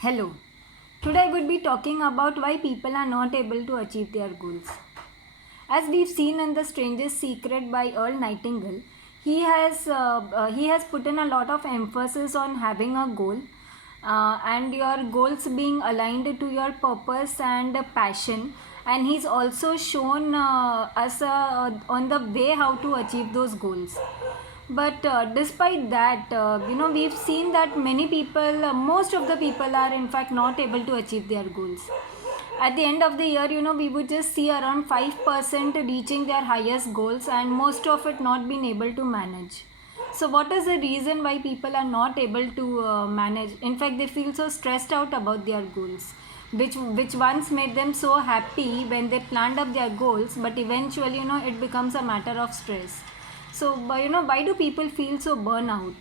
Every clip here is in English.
Hello. Today I would be talking about why people are not able to achieve their goals. As we've seen in The Strangest Secret by Earl Nightingale, he has put in a lot of emphasis on having a goal and your goals being aligned to your purpose and passion. And he's also shown us on the way how to achieve those goals. But despite that, we've seen that many people, most of the people are in fact not able to achieve their goals. At the end of the year, we would just see around 5% reaching their highest goals and most of it not being able to manage. So what is the reason why people are not able to manage? In fact, they feel so stressed out about their goals, which once made them so happy when they planned up their goals, but eventually, it becomes a matter of stress. So, why do people feel so burnout?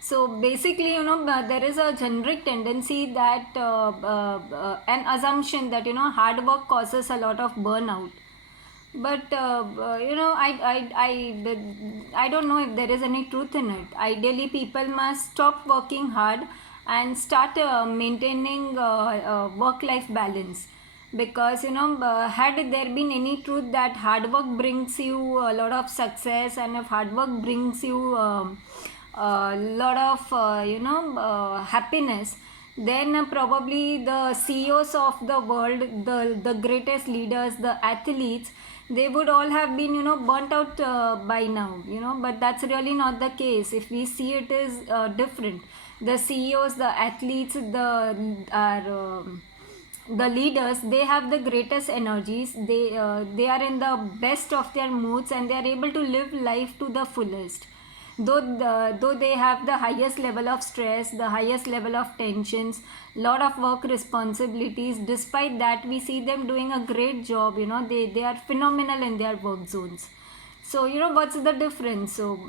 So basically, there is a generic tendency that an assumption that hard work causes a lot of burnout. But I don't know if there is any truth in it. Ideally, people must stop working hard and start maintaining work-life balance, because had there been any truth that hard work brings you a lot of success, and if hard work brings you a lot of happiness, then probably the CEOs of the world, the greatest leaders, the athletes, they would all have been burnt out by now, but that's really not the case. If we see, it is different. The CEOs, the athletes, the leaders, they have the greatest energies. They are in the best of their moods and they are able to live life to the fullest, though they have the highest level of stress, the highest level of tensions, lot of work responsibilities. Despite that, we see them doing a great job. They are phenomenal in their work zones. So what's the difference? So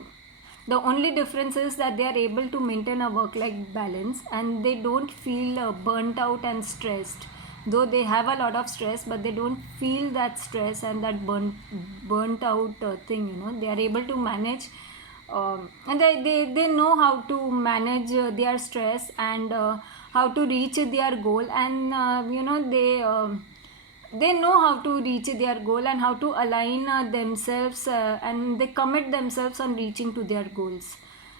the only difference is that they are able to maintain a work-life balance and they don't feel burnt out and stressed. Though they have a lot of stress, but they don't feel that stress and that burnt out thing. They are able to manage, and they know how to manage their stress and how to reach their goal, and they know how to reach their goal and how to align themselves, and they commit themselves on reaching to their goals.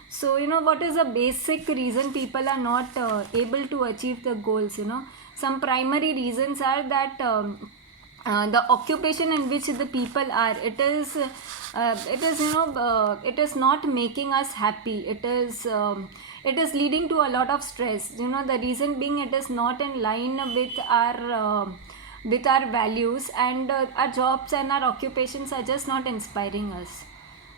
So what is the basic reason people are not able to achieve the goals? Some primary reasons are that the occupation in which the people are, it is not making us happy. It is leading to a lot of stress. The reason being, it is not in line with our values, and our jobs and our occupations are just not inspiring us.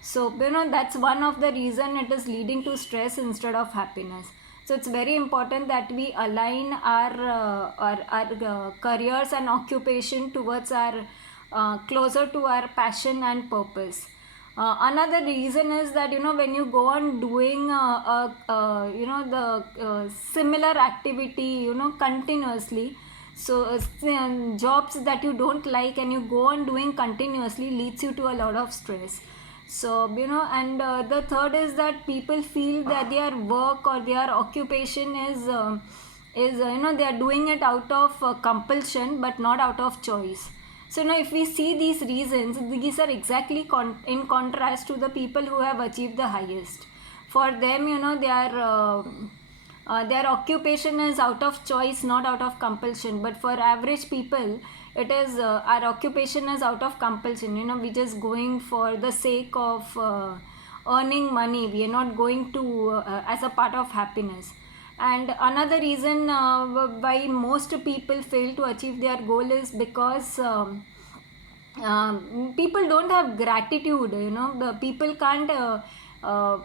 So that's one of the reason it is leading to stress instead of happiness. So it's very important that we align our careers and occupation towards our closer to our passion and purpose. Another reason is that when you go on doing the similar activity continuously, so jobs that you don't like and you go on doing continuously leads you to a lot of stress. So and the third is that people feel that their work or their occupation is they are doing it out of compulsion but not out of choice. So now if we see these reasons, these are exactly in contrast to the people who have achieved the highest. For them, their occupation is out of choice, not out of compulsion. But for average people, it is our occupation is out of compulsion. We just going for the sake of earning money. We are not going to as a part of happiness. And another reason why most people fail to achieve their goal is because people don't have gratitude. The people can't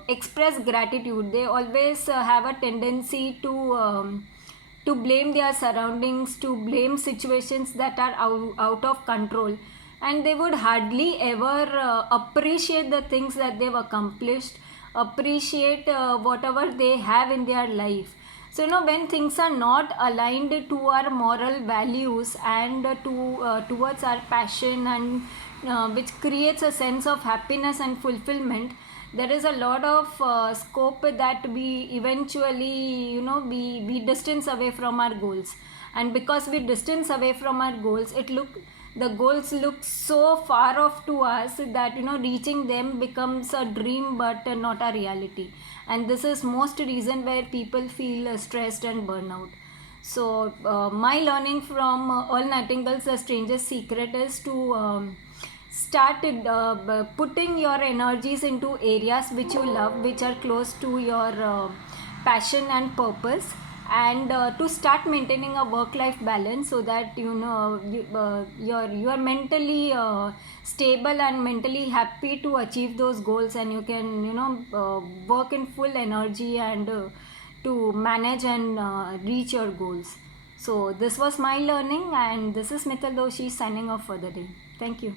express gratitude. They always have a tendency to blame their surroundings, to blame situations that are out of control, and they would hardly ever appreciate the things that they've accomplished, appreciate whatever they have in their life. So when things are not aligned to our moral values and towards our passion, and which creates a sense of happiness and fulfillment, there is a lot of scope that we eventually, we distance away from our goals. And because we distance away from our goals, the goals look so far off to us that reaching them becomes a dream but not a reality. And this is most reason where people feel stressed and burnout. So my learning from Earl Nightingale's The Strangest Secret is to started putting your energies into areas which you love, which are close to your passion and purpose, and to start maintaining a work life balance, so that you are mentally stable and mentally happy to achieve those goals, and you can work in full energy and to manage and reach your goals. So this was my learning, and this is Mithil Doshi signing off for the day. Thank you.